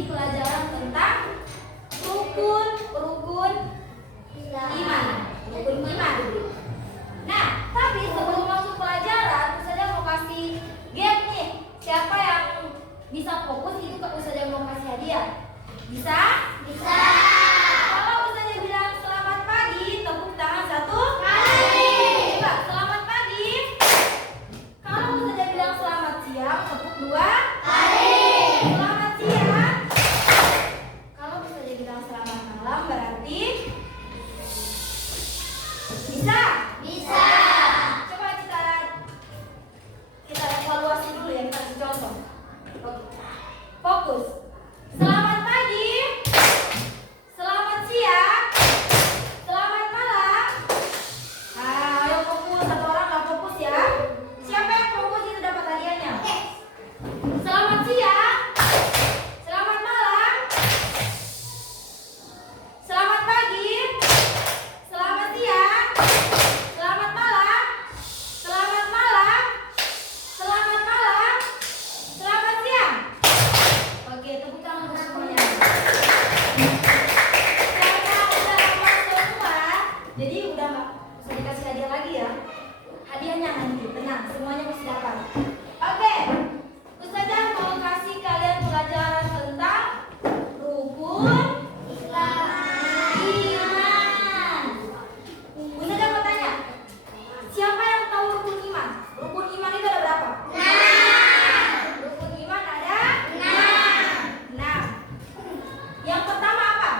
di pelajaran tentang rukun iman. Rukun iman. Nah, tapi sebelum masuk pelajaran, Ustazah mau kasih game nih. Siapa yang bisa fokus itu Ustazah mau kasih hadiah. Bisa? Bisa. Kalau Ustazah bilang selamat pagi, tepuk tangan 1 kali. Coba, selamat pagi. Kalau Ustazah bilang selamat siang, tepuk 2 kali. Selamat siang. Kalau Ustazah bilang selamat malam, berarti bisa? Bisa. Coba kita evaluasi dulu ya, kita kasih contoh. Oke. Fokus. Selamat pagi. Selamat siang. Selamat malam. Nah, ayo fokus. Satu orang nggak fokus ya. Siapa yang fokus itu dapat hadiahnya. Selamat siang. Selamat malam. Selamat pagi. Selamat siang. Selamat malam. Selamat malam. Selamat malam. Selamat siang. Oke, tepuk tangan untuk semuanya. Karena udah hafal semua, jadi udah nggak usah dikasih hadiah lagi ya. Hadiahnya nanti, tenang, semuanya mesti dapat. Oke, Ustazah mau kasih kalian pelajaran tentang rukun iman. Ustazah mau tanya, siapa yang tahu rukun iman? Rukun iman itu ada berapa? 6. Rukun iman ada 6. Yang pertama apa?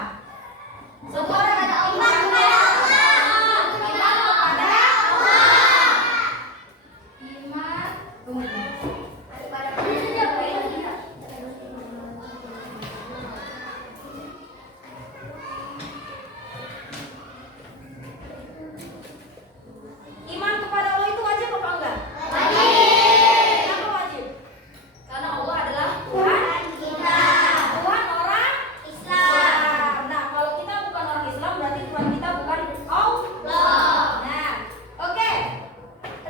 Semua orang ada iman kepada Allah. Iman kepada Allah. Iman Iman kepada Allah itu wajib apa enggak? Wajib. Kenapa wajib? Karena Allah adalah Tuhan kita. Tuhan orang Islam. Nah, kalau kita bukan orang Islam berarti Tuhan kita bukan Allah. Nah, oke.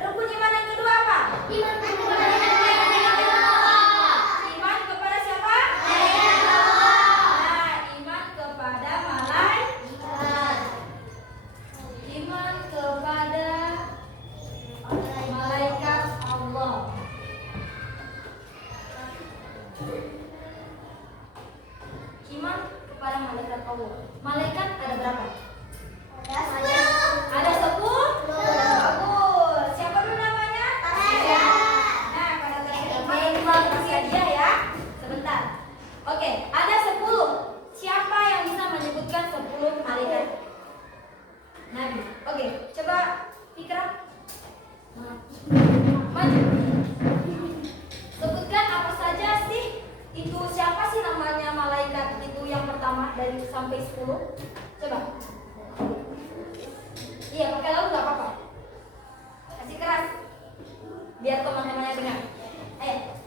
Rukun iman yang kedua apa? Iman kepada Iman kepada siapa? Nah, iman kepada malaikat. Iman kepada malaikat Allah. Iman kepada malaikat Allah. Malaikat ada berapa? Ada 10. Bagus. Siapa dulu namanya? Tasya. Nah, pada Tasya kasih hadiah ya. Sebentar. Oke, ada 10. Siapa yang bisa menyebutkan 10 malaikat Nabi? Oke, coba Fikra. Maju. Sebutkan apa saja sih itu, siapa sih namanya malaikat itu yang pertama dari sampai 10? Coba. Iya, pakai lalu nggak apa-apa. Kasih keras biar teman-temannya dengar. Ayo.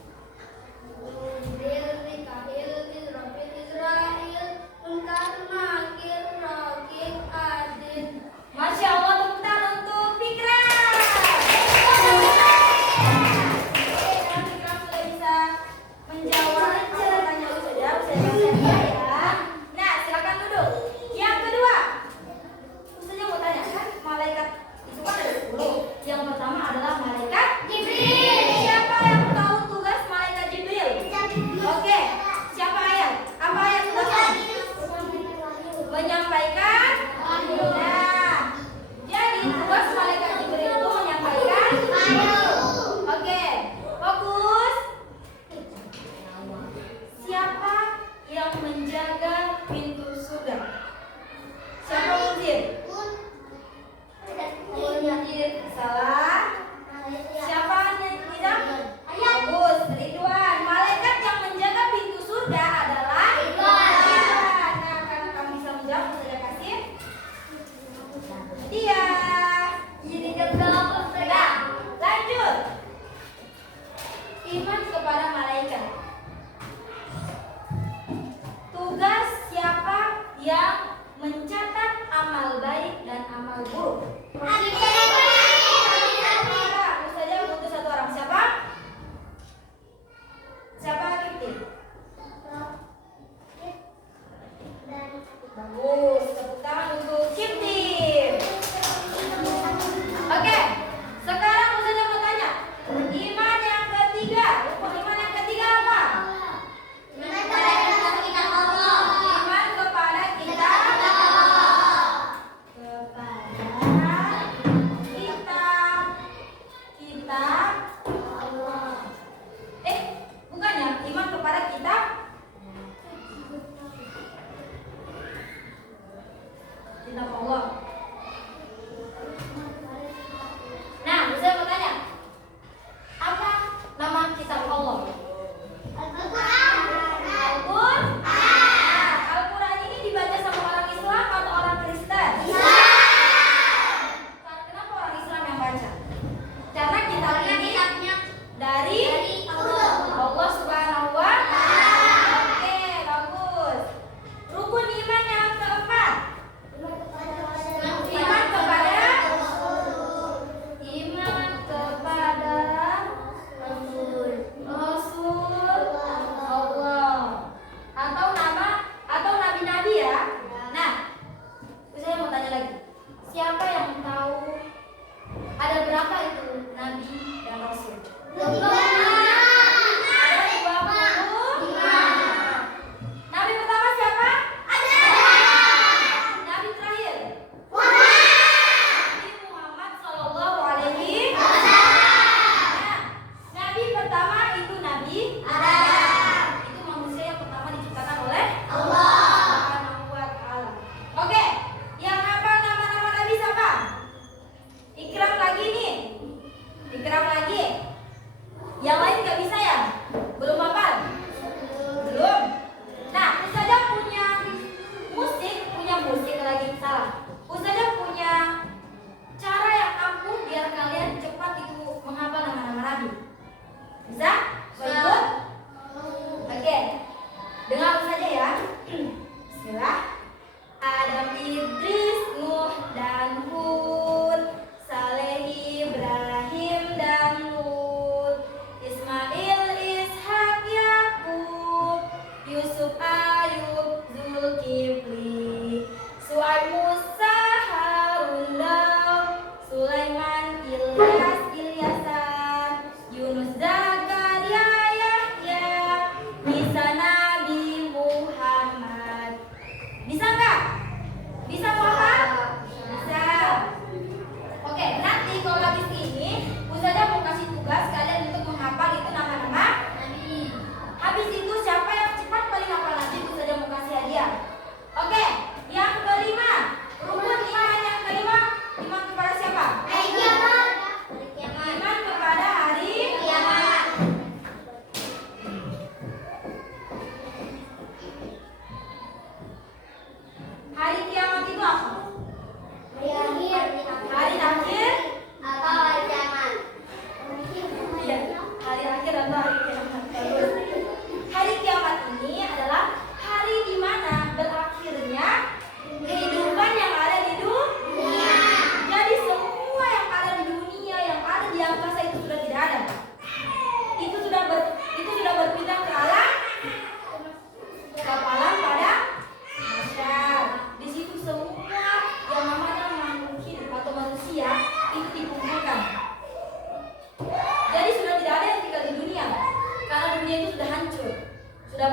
Masya Allah, tepuk tangan untuk Fikra. Oke, sekarang Fikra sudah bisa menjawab pertanyaan Ustazah. Ustazah kasih hadiah ya. Nah, silakan duduk. Yang kedua, Ustazah mau tanya, kan malaikat itu kan ada 10. Yang pertama adalah malaikat Jibril. Siapa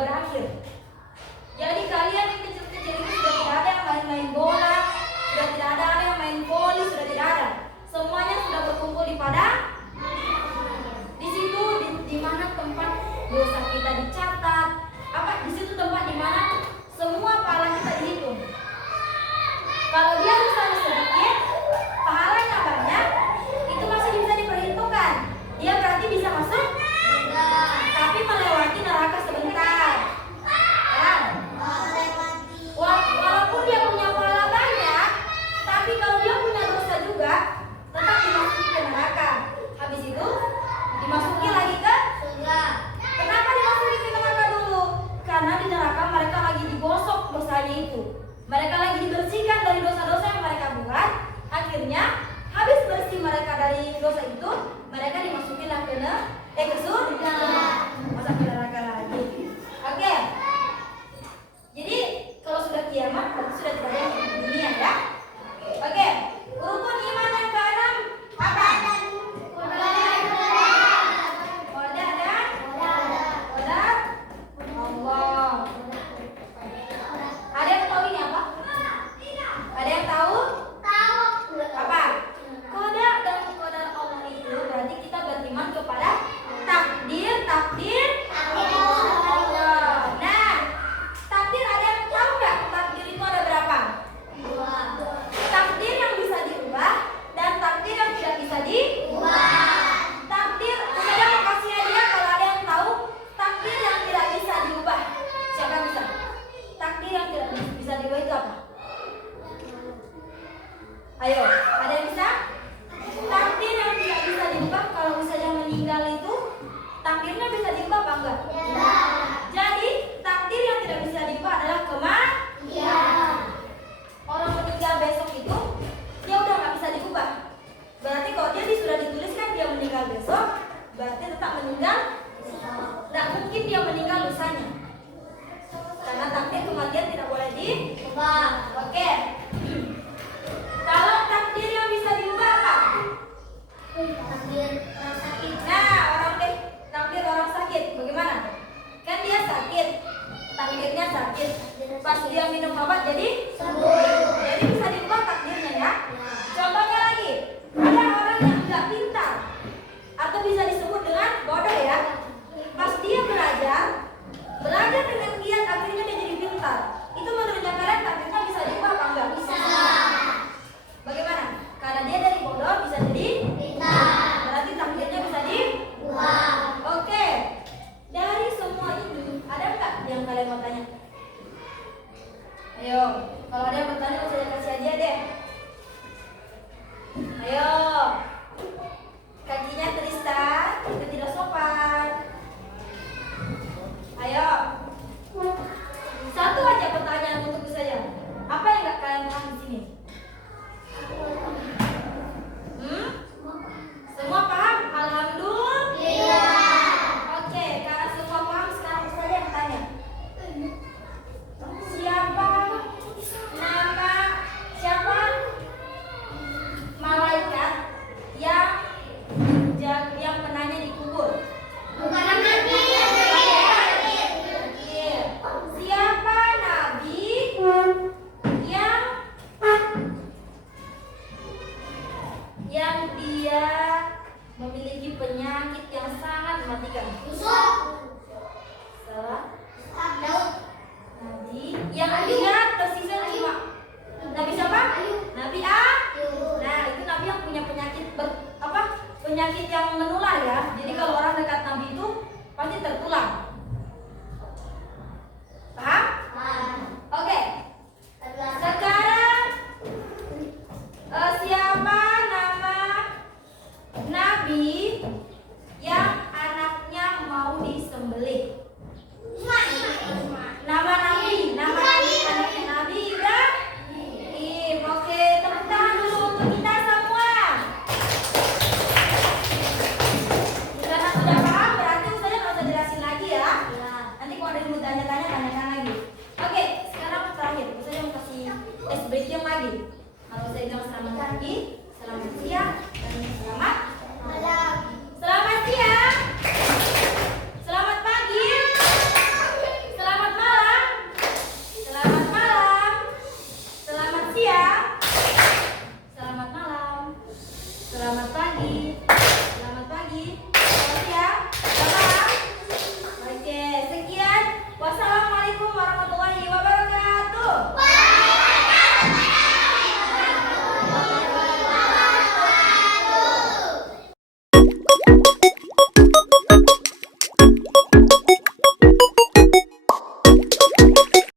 berakhir. Jadi kalian yang kecil-kecil ini sudah tidak ada yang main-main bola, sudah tidak ada yang main voli, sudah tidak ada. Semuanya sudah berkumpul di padang. Di situ di mana tempat dosa kita dicatat, di situ tempat di mana semua pahala kita dihitung. Kalau dia dosanya sedikit, pahalanya banyak, itu masih bisa diperhitungkan. Dia berarti bisa masuk, tapi melewati neraka sebentar. Walaupun dia punya pahala banyak, tapi kalau dia punya dosa juga, tetap dimasuki ke neraka. Habis itu dimasuki lagi ke surga. Kenapa dimasuki ke neraka dulu? Karena di neraka mereka lagi digosok dosanya itu. Mereka lagi dibersihkan dari dosa-dosa yang mereka buat. Akhirnya habis bersih mereka dari dosa itu, mereka dimasukinlah ke surga. Masa ke neraka lagi. Oke. Jadi kalau sudah kiamat berarti sudah tidak ada di dunia ya. Oke. Rukun iman yang keenam apa? Allah. Ada yang tahu ini apa? Ada yang tahu? Tahu. Apa? Qada dan qadar Allah itu berarti kita beriman kepada takdir Allah. Nah, takdir ada yang tahu nggak? Takdir itu ada berapa? Dua. Takdir yang bisa diubah dan takdir yang tidak bisa diubah. Takdir, saya mau kasih hadiah kalau ada yang tahu takdir yang tidak bisa diubah. Siapa yang bisa? Takdir yang tidak bisa diubah itu apa? Ayo, ada yang bisa? Takdir yang tidak bisa diubah kalau misalnya meninggal itu takdirnya bisa diubah apa enggak? Ya. Jadi takdir yang tidak bisa diubah adalah kematian. Orang meninggal besok itu dia udah nggak bisa diubah. Berarti kalau dia sudah dituliskan dia meninggal besok, berarti tetap meninggal. Nggak mungkin dia meninggal lusanya. Karena takdir kematian tidak boleh diubah. Oke. Kalau takdir yang bisa diubah apa? Takdir orang sakit. Nah, takdir orang sakit bagaimana? Kan dia sakit, takdirnya sakit. Pas dia minum obat jadi sembuh. Jadi bisa diubah takdirnya ya. Contohnya lagi, ada orang yang nggak pintar atau bisa disebut dengan bodoh ya. Pas dia belajar dengan giat akhirnya dia jadi pintar. Itu menurutnya kalian takdirnya bisa diubah apa enggak? Bisa. Bagaimana? Karena dia dari bodoh bisa jadi pintar. Berarti takdirnya bisa diubah. Oke. Dari semua ini ada nggak yang kalian mau tanya? Ayo, kalau ada yang bertanya saya kasih aja deh. Ayo. Kakinya Tristan, itu tidak sopan. Ayo. Satu aja pertanyaan untuk saya. Apa yang nggak kalian paham di sini? Semua paham? Alhamdulillah. Oke, karena semua paham sekarang saya yang tanya. Siapa malaikat yang penanya dikubur? Bukan nabi. Siapa nabi yang dia memiliki penyakit yang sangat mematikan? Yusuf. Salah. Daud. Nabi yang dia tersisa cuma Nabi siapa? Nabi Ayub. Nah, itu nabi yang punya penyakit yang menular ya. Jadi kalau orang dekat nabi itu pasti tertular. Paham? Oke. Sekarang siapa nama nabi yang anaknya mau disembelih? Nama nabi anaknya Nabi Ibrahim. Oke, tepuk tangan dulu untuk kita semua. Karena sudah paham berarti saya nggak usah jelasin lagi ya. Nanti kalau ada yang mau tanya-tanya tanyakan lagi. Oke, sekarang terakhir saya mau kasih breaknya lagi. Kalau saya bilang selamat pagi, selamat siang,